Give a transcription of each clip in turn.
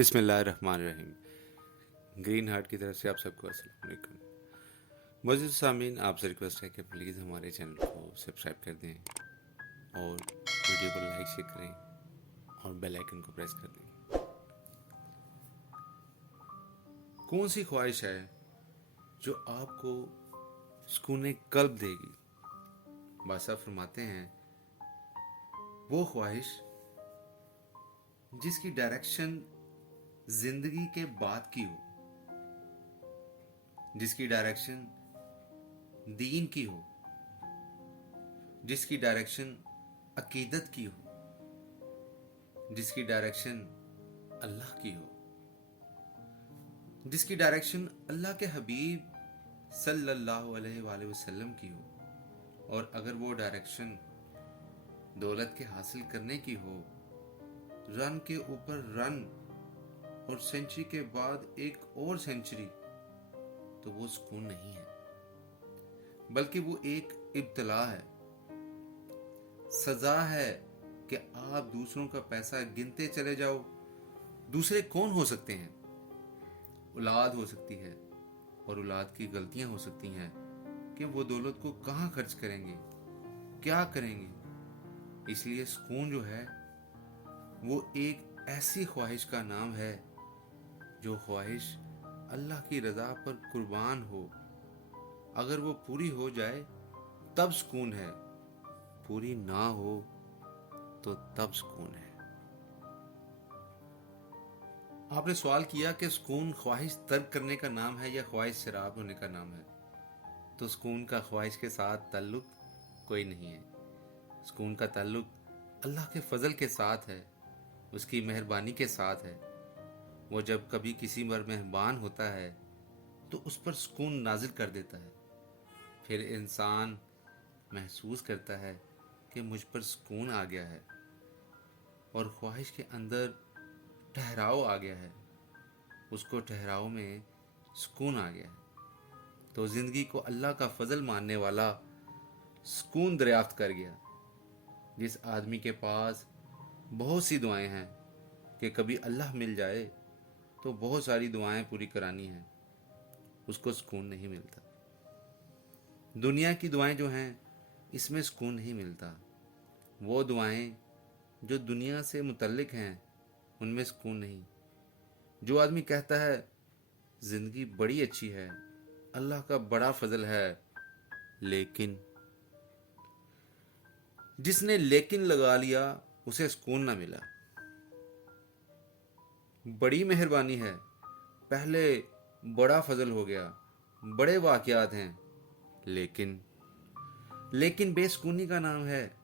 बिस्मिल्लाहिर्रहमानिर्रहीम। Green heart की तरफ से आप सबको अस्सलाम वालेकुम। मौजूद सामीन, आपसे रिक्वेस्ट है कि प्लीज़ हमारे चैनल को सब्सक्राइब कर दें और वीडियो को लाइक शेयर करें और बेल आइकन को प्रेस कर दें। कौन सी ख्वाहिश है जो आपको सुकून कल्ब देगी? बादशाह फरमाते हैं, वो ख्वाहिश जिसकी डायरेक्शन जिंदगी के बाद की हो, जिसकी डायरेक्शन दीन की हो, जिसकी डायरेक्शन अकीदत की हो, जिसकी डायरेक्शन अल्लाह की हो, जिसकी डायरेक्शन अल्लाह के हबीब सल्लल्लाहु अलैहि वसल्लम की हो। और अगर वो डायरेक्शन दौलत के हासिल करने की हो, रन के ऊपर रन और सेंचुरी के बाद एक और सेंचुरी, तो वो सुकून नहीं है, बल्कि वो एक इब्तला है, सजा है कि आप दूसरों का पैसा गिनते चले जाओ। दूसरे कौन हो सकते हैं? औलाद हो सकती है, और औलाद की गलतियां हो सकती हैं कि वो दौलत को कहाँ खर्च करेंगे, क्या करेंगे। इसलिए सुकून जो है वो एक ऐसी ख्वाहिश का नाम है जो ख्वाहिश अल्लाह की रज़ा पर कुर्बान हो। अगर वो पूरी हो जाए तब सुकून है, पूरी ना हो तो तब सुकून है। आपने सवाल किया कि सुकून ख्वाहिश तर्क करने का नाम है या ख्वाहिश शराब होने का नाम है। तो सुकून का ख्वाहिश के साथ ताल्लुक कोई नहीं है। सुकून का ताल्लुक अल्लाह के फजल के साथ है, उसकी मेहरबानी के साथ है। वो जब कभी किसी पर मेहरबान होता है तो उस पर सुकून नाजिल कर देता है। फिर इंसान महसूस करता है कि मुझ पर सुकून आ गया है और ख्वाहिश के अंदर ठहराव आ गया है, उसको ठहराव में सुकून आ गया है। तो ज़िंदगी को अल्लाह का फजल मानने वाला सुकून दरियाफ्त कर गया। जिस आदमी के पास बहुत सी दुआएं हैं कि कभी अल्लाह मिल जाए तो बहुत सारी दुआएं पूरी करानी हैं, उसको सुकून नहीं मिलता। दुनिया की दुआएं जो हैं इसमें सुकून नहीं मिलता। वो दुआएं जो दुनिया से मुतल्लिक हैं उनमें सुकून नहीं। जो आदमी कहता है ज़िंदगी बड़ी अच्छी है, अल्लाह का बड़ा फजल है, लेकिन जिसने लेकिन लगा लिया उसे सुकून ना मिला। बड़ी मेहरबानी है, पहले बड़ा फजल हो गया, बड़े वाक़यात हैं, लेकिन बेसुकूनी का नाम है।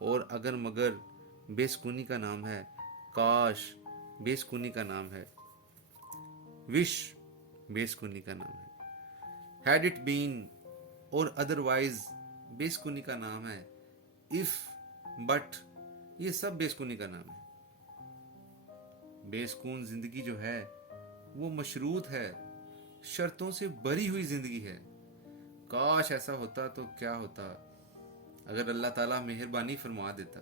और अगर मगर बेसुकूनी का नाम है, काश बेसुकूनी का नाम है, विश बेसुकूनी का नाम है, हैड इट बीन और अदरवाइज बेसुकूनी का नाम है, इफ बट ये सब बेसुकूनी का नाम है। बेसुकून जिंदगी जो है वो मशरूत है, शर्तों से भरी हुई जिंदगी है। काश ऐसा होता तो क्या होता अगर अल्लाह ताला मेहरबानी फरमा देता।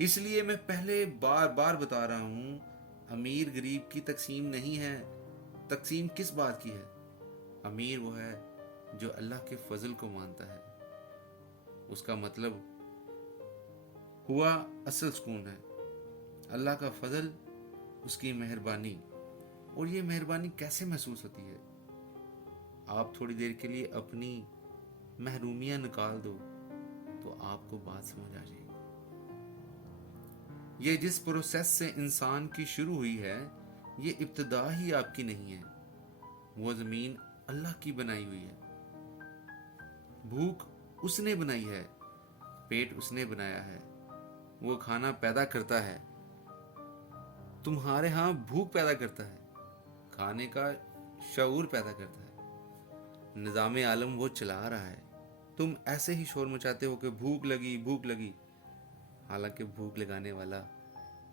इसलिए मैं पहले बार बार बता रहा हूं, अमीर गरीब की तकसीम नहीं है। तकसीम किस बात की है? अमीर वो है जो अल्लाह के फजल को मानता है, उसका मतलब हुआ असल सुकून है। अल्लाह का फजल, उसकी मेहरबानी। और ये मेहरबानी कैसे महसूस होती है? आप थोड़ी देर के लिए अपनी महरूमियां निकाल दो तो आपको बात समझ आ जाएगी। ये जिस प्रोसेस से इंसान की शुरू हुई है, ये इब्तिदा ही आपकी नहीं है। वो ज़मीन अल्लाह की बनाई हुई है, भूख उसने बनाई है, पेट उसने बनाया है, वो खाना पैदा करता है। तुम्हारे यहाँ भूख पैदा करता है, खाने का शऊर पैदा करता है, निज़ाम आलम वो चला रहा है। तुम ऐसे ही शोर मचाते हो कि भूख लगी भूख लगी, हालांकि भूख लगाने वाला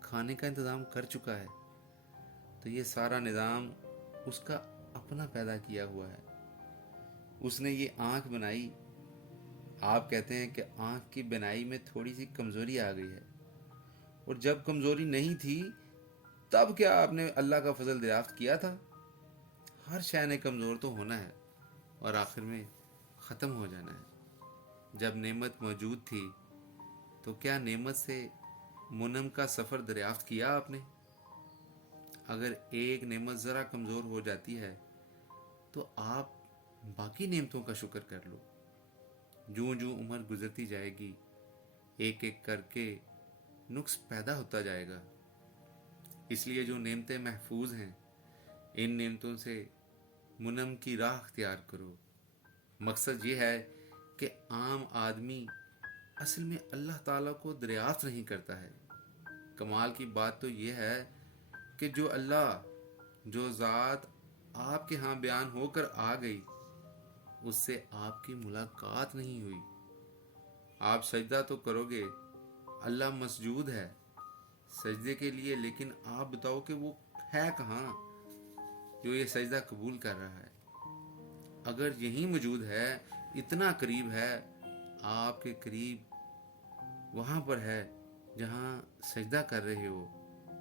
खाने का इंतज़ाम कर चुका है। तो ये सारा निज़ाम उसका अपना पैदा किया हुआ है। उसने ये आँख बनाई। आप कहते हैं कि आँख की बनाई में थोड़ी सी कमज़ोरी आ गई है, और जब कमज़ोरी नहीं थी تب کیا آپ نے اللہ کا فضل دریافت کیا تھا؟ ہر شے نے کمزور تو ہونا ہے اور آخر میں ختم ہو جانا ہے۔ جب نعمت موجود تھی تو کیا نعمت سے منم کا سفر دریافت کیا آپ نے؟ اگر ایک نعمت ذرا کمزور ہو جاتی ہے تو آپ باقی نعمتوں کا شکر کر لو۔ جوں جوں عمر گزرتی جائے گی ایک ایک کر کے نقص پیدا ہوتا جائے گا۔ اس لیے جو نعمتیں محفوظ ہیں ان نعمتوں سے منم کی راہ اختیار کرو۔ مقصد یہ ہے کہ عام آدمی اصل میں اللہ تعالیٰ کو دریافت نہیں کرتا ہے۔ کمال کی بات تو یہ ہے کہ جو اللہ، جو ذات آپ کے ہاں بیان ہو کر آ گئی، اس سے آپ کی ملاقات نہیں ہوئی۔ آپ سجدہ تو کرو گے، اللہ مسجود ہے سجدے کے لیے، لیکن آپ بتاؤ کہ وہ ہے کہاں جو یہ سجدہ قبول کر رہا ہے؟ اگر یہی موجود ہے، اتنا قریب ہے، آپ کے قریب وہاں پر ہے جہاں سجدہ کر رہے ہو،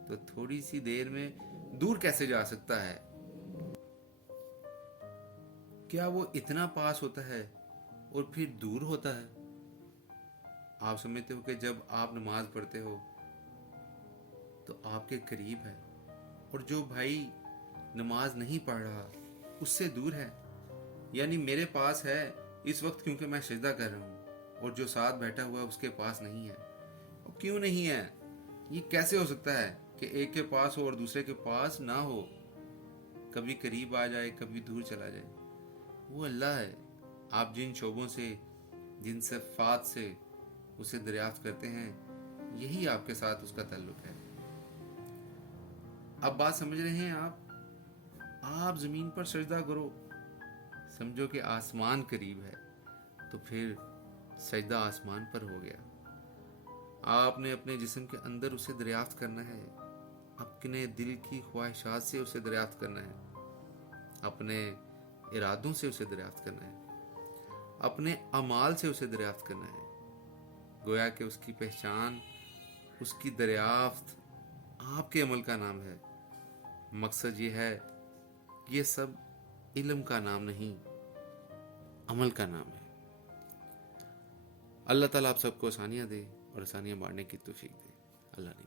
تو تھوڑی سی دیر میں دور کیسے جا سکتا ہے؟ کیا وہ اتنا پاس ہوتا ہے اور پھر دور ہوتا ہے؟ آپ سمجھتے ہو کہ جب آپ نماز پڑھتے ہو تو آپ کے قریب ہے، اور جو بھائی نماز نہیں پڑھ رہا اس سے دور ہے؟ یعنی میرے پاس ہے اس وقت کیونکہ میں سجدہ کر رہا ہوں، اور جو ساتھ بیٹھا ہوا ہے اس کے پاس نہیں ہے۔ اور کیوں نہیں ہے؟ یہ کیسے ہو سکتا ہے کہ ایک کے پاس ہو اور دوسرے کے پاس نہ ہو؟ کبھی قریب آ جائے، کبھی دور چلا جائے۔ وہ اللہ ہے۔ آپ جن شعبوں سے، جن صفات سے اسے دریافت کرتے ہیں، یہی آپ کے ساتھ اس کا تعلق ہے۔ اب بات سمجھ رہے ہیں آپ زمین پر سجدہ کرو، سمجھو کہ آسمان قریب ہے، تو پھر سجدہ آسمان پر ہو گیا۔ آپ نے اپنے جسم کے اندر اسے دریافت کرنا ہے، اپنے دل کی خواہشات سے اسے دریافت کرنا ہے، اپنے ارادوں سے اسے دریافت کرنا ہے، اپنے اعمال سے اسے دریافت کرنا ہے۔ گویا کہ اس کی پہچان، اس کی دریافت آپ کے عمل کا نام ہے۔ مقصد یہ ہے، یہ سب علم کا نام نہیں، عمل کا نام ہے۔ اللہ تعالیٰ آپ سب کو آسانیاں دے اور آسانیاں بانٹنے کی توفیق دے۔ اللہ نے